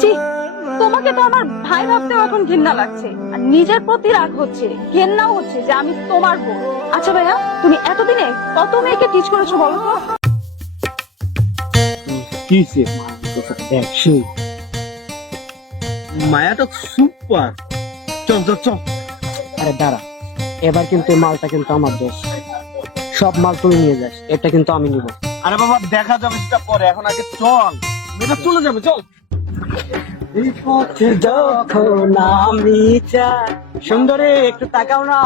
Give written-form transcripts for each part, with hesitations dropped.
জি, তোমাকে তো আমার ভাই ভাবতেও এখন ঘৃণা লাগছে, আর নিজের প্রতি রাগ হচ্ছে, ঘেন্নাও হচ্ছে যে আমি তোমার বোন। আচ্ছা ভাইয়া, তুমি এতদিনে কত মেয়েকে টিচ করেছো বলো তো? কি দেখছি মায়াটা সুপার। চল চল চল। আরে দাঁড়া, এবার কিন্তু এই মালটা কিন্তু আমার দোষ। সব মাল তুই নিয়ে যাস, এটা কিন্তু আমি নিব। আরে বাবা দেখা যাবে সেটা পরে, এখন আগে চল, মেয়েটা চলে যাবে, চল। এই পথে যখন আমি চাই, সুন্দরে একটু তাকাও না,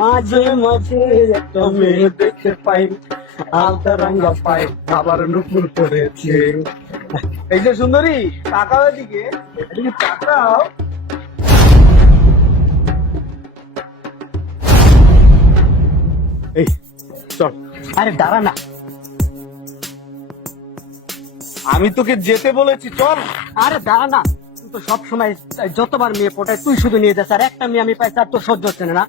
মাঝে মাঝে একটা মেয়ে দেখতে পাই, আলতা রঙা পাই, আবার নুপুর করেছে। এই যে সুন্দরী, তাকাও এদিকে, এদিকে তাকাও। এই চল। আরে দাঁড়া না, আমি তোকে যেতে বলেছি, চল। আরে দাঁড়া না, তুই তো সবসময় যতবার মেয়ে পটায় তুই শুধু নিয়ে যাস, আর একটা মেয়ে আমি পাই তার তো সহ্য হচ্ছে না।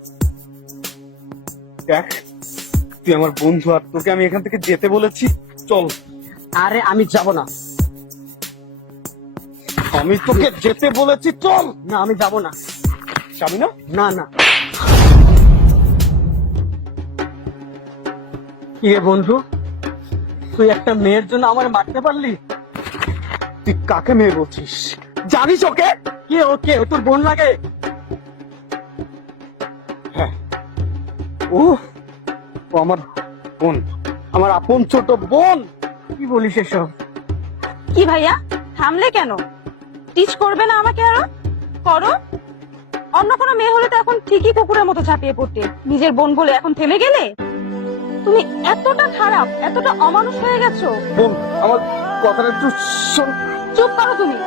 দেখ, তুই আমার বন্ধু, আর তোকে আমি এখান থেকে যেতে বলেছি, চল। আরে আমি যাব না। আমি তোকে যেতে বলেছি, চল। না আমি যাব না। যাবি না? না না। কি রে বন্ধু, তুই একটা মেয়ের জন্য আমার মারতে পারলি? তুই কাকে মেয়ে বলছিস? জানিস ওকে? কে ওকে? ও তোর বোন লাগে? হ্যাঁ, ও ও আমার বোন, আমার আপন ছোট বোন। কি বলিস এসব? কি ভাইয়া, থামলে কেন? টিচ করবে না আমাকে আরো? করো। অন্য কোনো মেয়ে হলে তো এখন ঠিকই কুকুরের মতো ঝাঁপিয়ে পড়তে, নিজের বোন বলে এখন থেমে গেলে? তুমি এতটা খারাপ, এতটা অমানুষ হয়ে গেছো? বোন, আমার কথাটা একটু শোন। চুপ করো তুমি।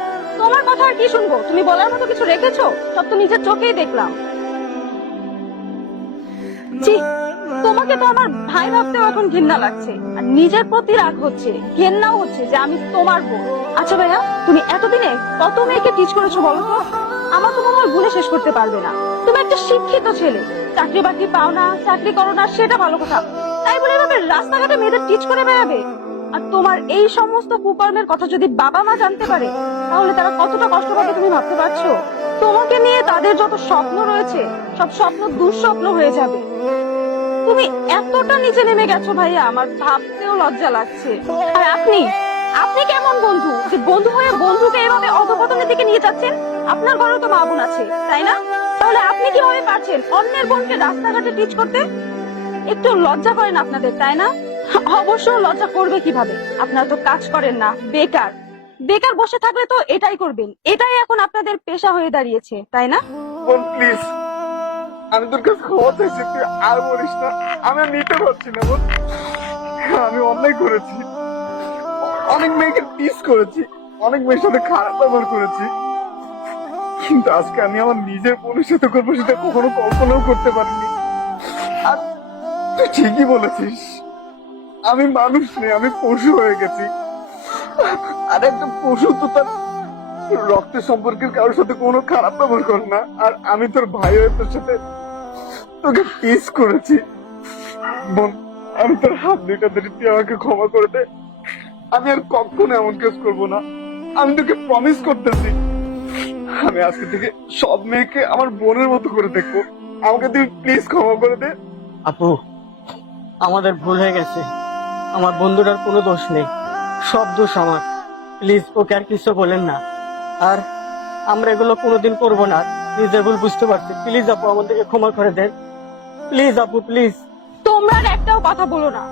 তোমার কথা আর কি শুনবো? তুমি বলার মতো কিছু রেখেছো? সব তো নিজের চোখেই দেখলাম। জি, তোমাকে তো আমার ভাই ভাবতেও এখন ঘৃণা লাগছে, আর নিজের প্রতি রাগ হচ্ছে, ঘেন্নাও হচ্ছে যে আমি তোমার বোন। আচ্ছা ভাইয়া, তুমি এতদিনে কত মেয়েকে টিচ করেছো বলো তো? আমার তো মনে হয় ভুলে শেষ করতে পারবে না। তুমি একটা শিক্ষিত ছেলে, চাকরি বাকরি পাও না, চাকরি করো না, সেটা ভালো কথা, তাই বলে এভাবে রাস্তাঘাটে মেয়েদের টিচ করে বেড়াবে? আর তোমার এই সমস্ত কুকর্মের কথা যদি বাবা মা জানতে পারে, তাহলে তারা কতটা কষ্ট পাবে তুমি ভাবতে পারছো? তোমাকে নিয়ে তাদের যত স্বপ্ন রয়েছে, সব স্বপ্ন দুঃস্বপ্ন হয়ে যাবে। তুমি এতটা নিচে নেমে গেছো ভাইয়া, আমার ভাবতেও লজ্জা লাগছে। আর আপনি আপনি কেমন বন্ধু যে বন্ধু হয়ে বন্ধুকে এভাবে অধপতনের দিকে নিয়ে যাচ্ছেন? আপনার ঘরেও তো মা বোন আছে, তাই না? তাহলে আপনি কিভাবে পারছেন অন্যের বোনকে রাস্তাঘাটে টিচ করতে? একটু লজ্জা করেন আপনাদের, তাই না? অবশ্য লজ্জা করবে কিভাবে, আপনারা তো কাজ করেন না, বেকার। বেকার বসে থাকলে তো এটাই করবেন, এটাই এখন আপনাদের পেশা হয়ে দাঁড়িয়েছে, তাই না? বোন প্লিজ, আমি তোর কাছে ক্ষমা চাইছি, তুই আর বলিস না। আমি আর নিতে পারছি না বোন, আমি অন্যায় করেছি, অনেক মেয়েকে টিস করেছি, অনেক মেয়ের সাথে খারাপ ব্যবহার করেছি, কিন্তু আজকে আমি আমার নিজের বোনের সাথে করবো সেটা কখনো কল্পনাও করতে পারিনি। আর তুই ঠিকই বলেছিস, আমি মানুষ নেই, আমি পশু হয়ে গেছি। আর একটা পশু তো তার রক্তের সম্পর্কের কারোর সাথে কোনো খারাপ ব্যবহার করে না। আর আমি তোর ভাই হয়ে তোর সাথে তোকে টিস করেছি। বোন, আমি তোর হাত দুইটা ধরে, তুই আমাকে ক্ষমা করে দে। আমি আর কখনো এমন কাজ করবো না, আমি তোকে প্রমিস করতেছি। আমি আজকে থেকে সব মেয়েকে আমার বোনের মতো করে দেখবো। আমাকে তুই প্লিজ ক্ষমা করে দে। আপু, আমাদের ভুল হয়ে গেছে, আমার বন্ধুটার কোনো দোষ নেই, সব দোষ আমার। প্লিজ ওকে আর কিছু বলেন না, আর আমরা এগুলো কোনোদিন করবো না। নিজের ভুল বুঝতে পারছি, প্লিজ আপু আমাদেরকে ক্ষমা করে দেন। প্লিজ আপু, প্লিজ। তোমরা আর একটাও কথা বলো না।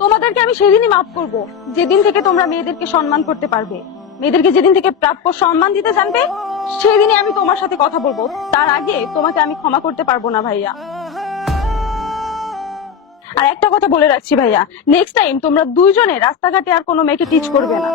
তোমাদেরকে আমি সেদিনই মাফ করব, যেদিন থেকে তোমরা মেয়েদেরকে সম্মান করতে পারবে, মেয়েদেরকে যেদিন থেকে প্রাপ্য সম্মান দিতে জানবে, সেদিনই আমি তোমার সাথে কথা বলবো। তার আগে তোমাকে আমি ক্ষমা করতে পারবো না ভাইয়া। আর একটা কথা বলে রাখছি ভাইয়া, নেক্সট টাইম তোমরা দুইজনে রাস্তাঘাটে আর কোনো মেয়েকে টিচ করবে না।